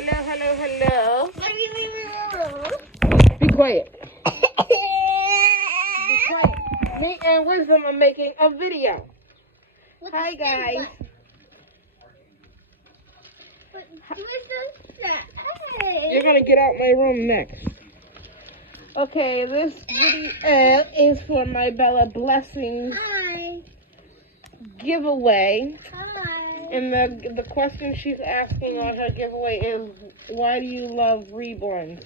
Hello. Be quiet. Be quiet. Me and Wisdom are making a video. Hi, guys. You're going to get out my room next. Okay, this video is for my Bella Blessings giveaway. And the question she's asking on her giveaway is, why do you love reborns?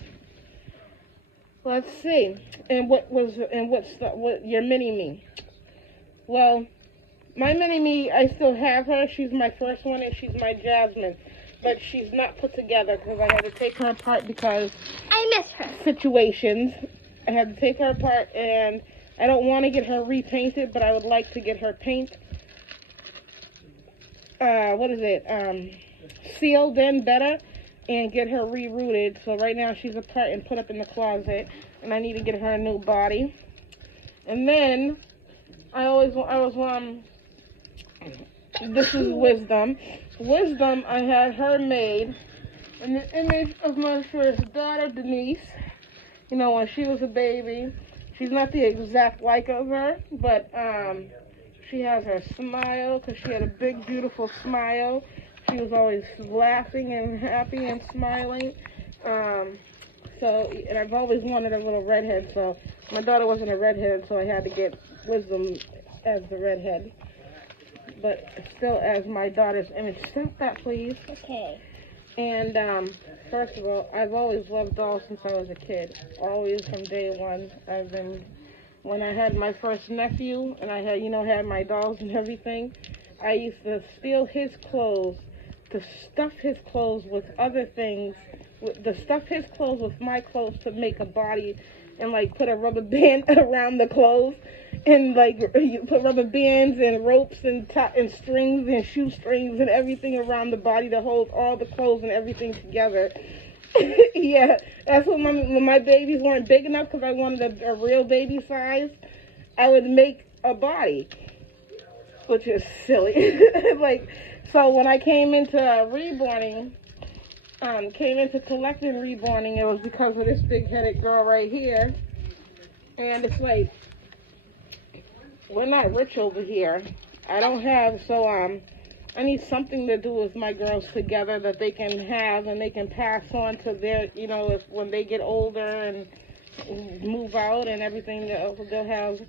Let's see. And what's your mini-me? Well, my mini-me, I still have her. She's my first one, and she's my Jasmine. But she's not put together because I had to take her apart because I miss her. Situations. I had to take her apart, and I don't want to get her repainted, but I would like to get her paint. Sealed in better and get her rerouted. So right now she's apart and put up in the closet, and I need to get her a new body. And then this is Wisdom. Wisdom, I had her made in the image of my first daughter, Denise. You know, when she was a baby. She's not the exact like of her, but she has her smile, because she had a big, beautiful smile. She was always laughing and happy and smiling. And I've always wanted a little redhead, so my daughter wasn't a redhead, so I had to get Wisdom as the redhead. But still as my daughter's image. Stop that, please. Okay. And first of all, I've always loved dolls since I was a kid. Always from day one. When I had my first nephew and I had my dolls and everything, I used to steal his clothes, to stuff his clothes with other things, to stuff his clothes with my clothes to make a body, and like put a rubber band around the clothes, and like you put rubber bands and ropes and strings and shoestrings and everything around the body to hold all the clothes and everything together. Yeah, that's when my babies weren't big enough, because I wanted a real baby size, I would make a body, which is silly. So when I came into collecting reborning, it was because of this big-headed girl right here. And it's like, we're not rich over here. I don't have, so I need something to do with my girls together that they can have and they can pass on to their, when they get older and move out and everything, they'll have,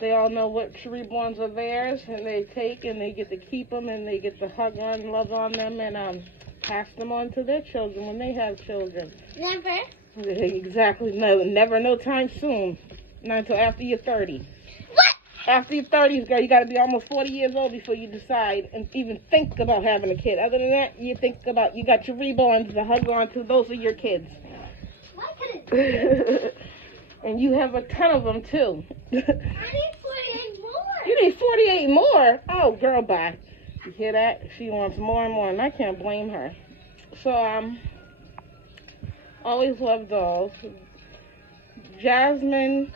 they all know which reborns are theirs, and they take and they get to keep them, and they get to hug on, love on them, and pass them on to their children when they have children. Never. Exactly. No, never, no time soon. Not until after you're 30. After your 30s, girl, you got to be almost 40 years old before you decide and even think about having a kid. Other than that, you got your reborns to hug on to. Those are your kids. Why couldn't And you have a ton of them, too. I need 48 more. You need 48 more? Oh, girl, bye. You hear that? She wants more and more, and I can't blame her. So, always loved dolls. Jasmine,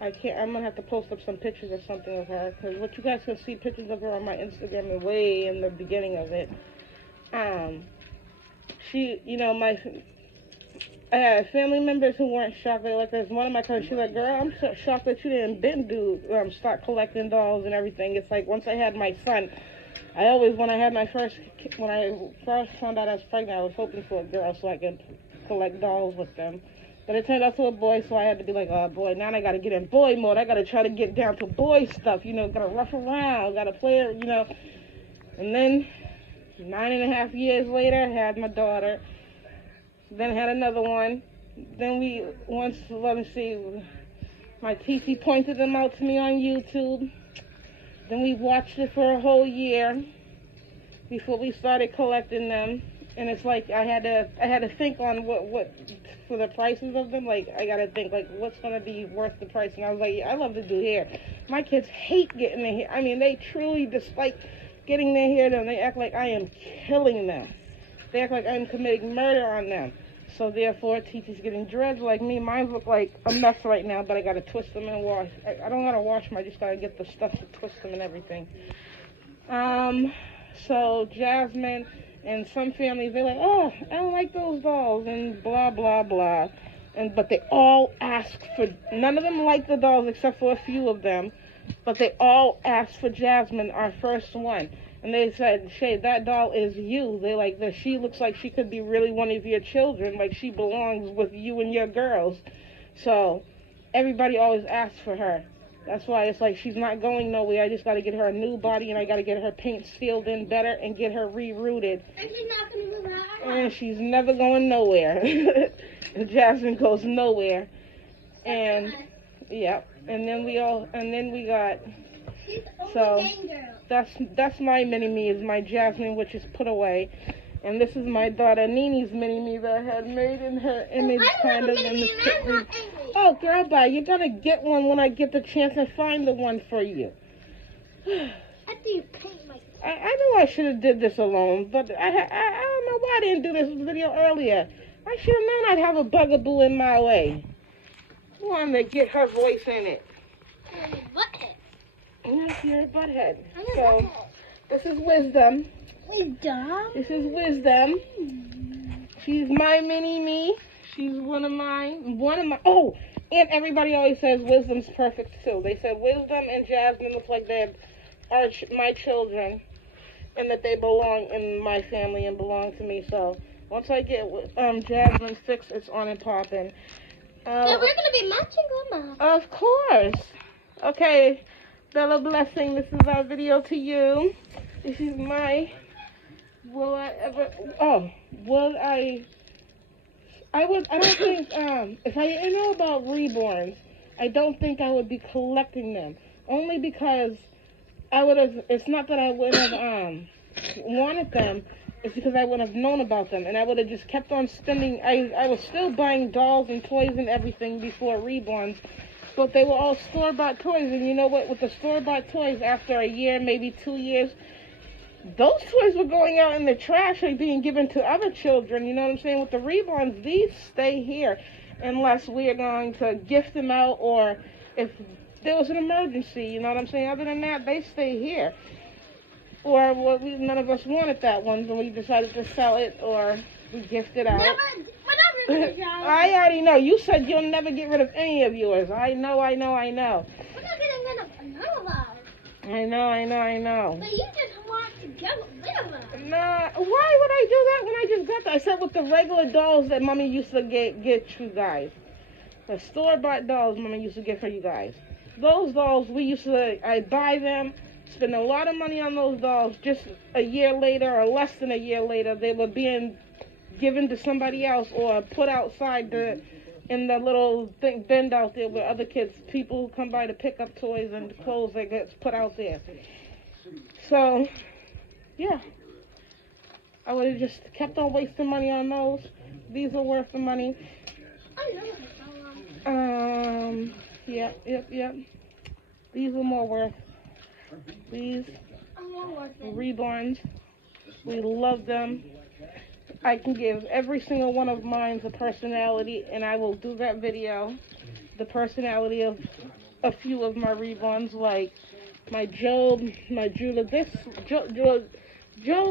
I'm going to have to post up some pictures or something of her, because what you guys can see pictures of her on my Instagram and way in the beginning of it. I had family members who weren't shocked. They like, there's one of my cousins, she's like, girl, I'm so shocked that you didn't start collecting dolls and everything. It's like, once I had my son, when I first found out I was pregnant, I was hoping for a girl so I could collect dolls with them. But it turned out to a boy, so I had to be like, oh boy, now I got to get in boy mode. I got to try to get down to boy stuff, got to rough around, got to play, And then 9.5 years later, I had my daughter. Then I had another one. Then my TT pointed them out to me on YouTube. Then we watched it for a whole year before we started collecting them. And it's like I had to think on what for the prices of them. Like, I gotta think, like, what's gonna be worth the price. And I was like, I love to do hair. My kids hate getting their hair. I mean, they truly dislike getting their hair done. They act like I am killing them. They act like I'm committing murder on them. So therefore, TT's getting dreads like me. Mine look like a mess right now, but I gotta twist them and wash. I don't gotta wash them. I just gotta get the stuff to twist them and everything. So Jasmine And some families, they're like, oh, I don't like those dolls, and blah, blah, blah. But they all ask for, none of them like the dolls except for a few of them, but they all asked for Jasmine, our first one. And they said, Shay, that doll is you. They like that. She looks like she could be really one of your children, like she belongs with you and your girls. So everybody always asks for her. That's why it's like she's not going nowhere. I just got to get her a new body, and I got to get her paint sealed in better and get her re-rooted. And she's not going to move out. And she's never going nowhere. Jasmine goes nowhere. And yeah, and then we got. So that's my mini-me, is my Jasmine, which is put away. And this is my daughter Nini's mini-me that I had made in her image, kind of. In the oh, girl, bye. You're going to get one when I get the chance and find the one for you. After you paint my... I know I should have did this alone, but I don't know why I didn't do this video earlier. I should have known I'd have a bugaboo in my way. I wanted to get her voice in it. Yes, you're a butthead. So, this is Wisdom. Wisdom? This is Wisdom. She's my mini-me. She's one of my, oh, and everybody always says Wisdom's perfect too. They said Wisdom and Jasmine look like they're my children, and that they belong in my family and belong to me. So, once I get Jasmine fixed, it's on and popping. So we're going to be matching, Grandma. Of course. Okay. Bella Blessing, this is our video to you. This is my, I don't think, if I didn't know about reborns, I don't think I would be collecting them. Only because it's not that I would have, wanted them, it's because I would have known about them, and I would have just kept on spending. I was still buying dolls and toys and everything before reborns, but they were all store-bought toys. And you know what? With the store-bought toys, after a year, maybe 2 years, those toys were going out in the trash or being given to other children. You know what I'm saying? With the reborns, these stay here unless we are going to gift them out, or if there was an emergency. You know what I'm saying? Other than that, they stay here. Or none of us wanted that one, so we decided to sell it, or we gift it out. I already know. You said you'll never get rid of any of yours. I know. We're not getting rid of none of ours. I know. But you just want to get rid of them. Nah, why would I do that when I just got that? I said with the regular dolls that Mommy used to get you guys. The store-bought dolls Mommy used to get for you guys. Those dolls, I'd buy them, spend a lot of money on those dolls. Just a year later, or less than a year later, they were being given to somebody else or put outside in the little bin out there where other people who come by to pick up toys and clothes that gets put out there. So, yeah. I would have just kept on wasting money on those. These are worth the money. Yep. These are more worth. These reborns. We love them. I can give every single one of mine a personality, and I will do that video. The personality of a few of my reborns, like my Job, my Judah. Job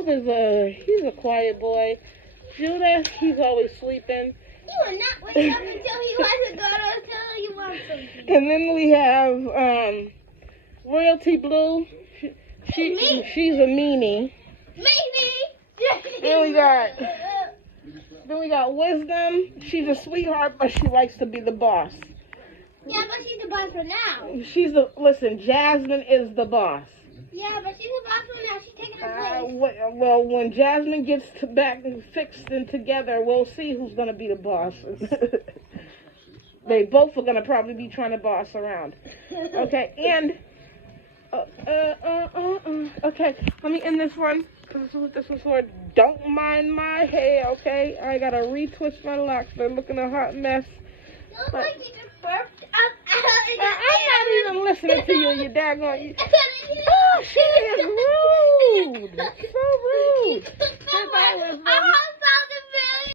he's a quiet boy. Judah, he's always sleeping. You are not waking up until he wants to go until you want something. And then we have Royalty Blue. She's a meanie. Then we got Wisdom. She's a sweetheart, but she likes to be the boss. Yeah, but she's the boss for now. Listen, Jasmine is the boss. Yeah, but she's the boss for now. She's taking her place. Well, when Jasmine gets back and fixed and together, we'll see who's going to be the boss. They both are going to probably be trying to boss around. Okay, and... Okay, let me end this one. This is what this was for. Don't mind my hair, okay? I gotta retwist my locks. They're looking a hot mess. Looks like you just burped I'm not even listening to you, you daggone. Oh, she is rude. So rude. Goodbye, Wisdom.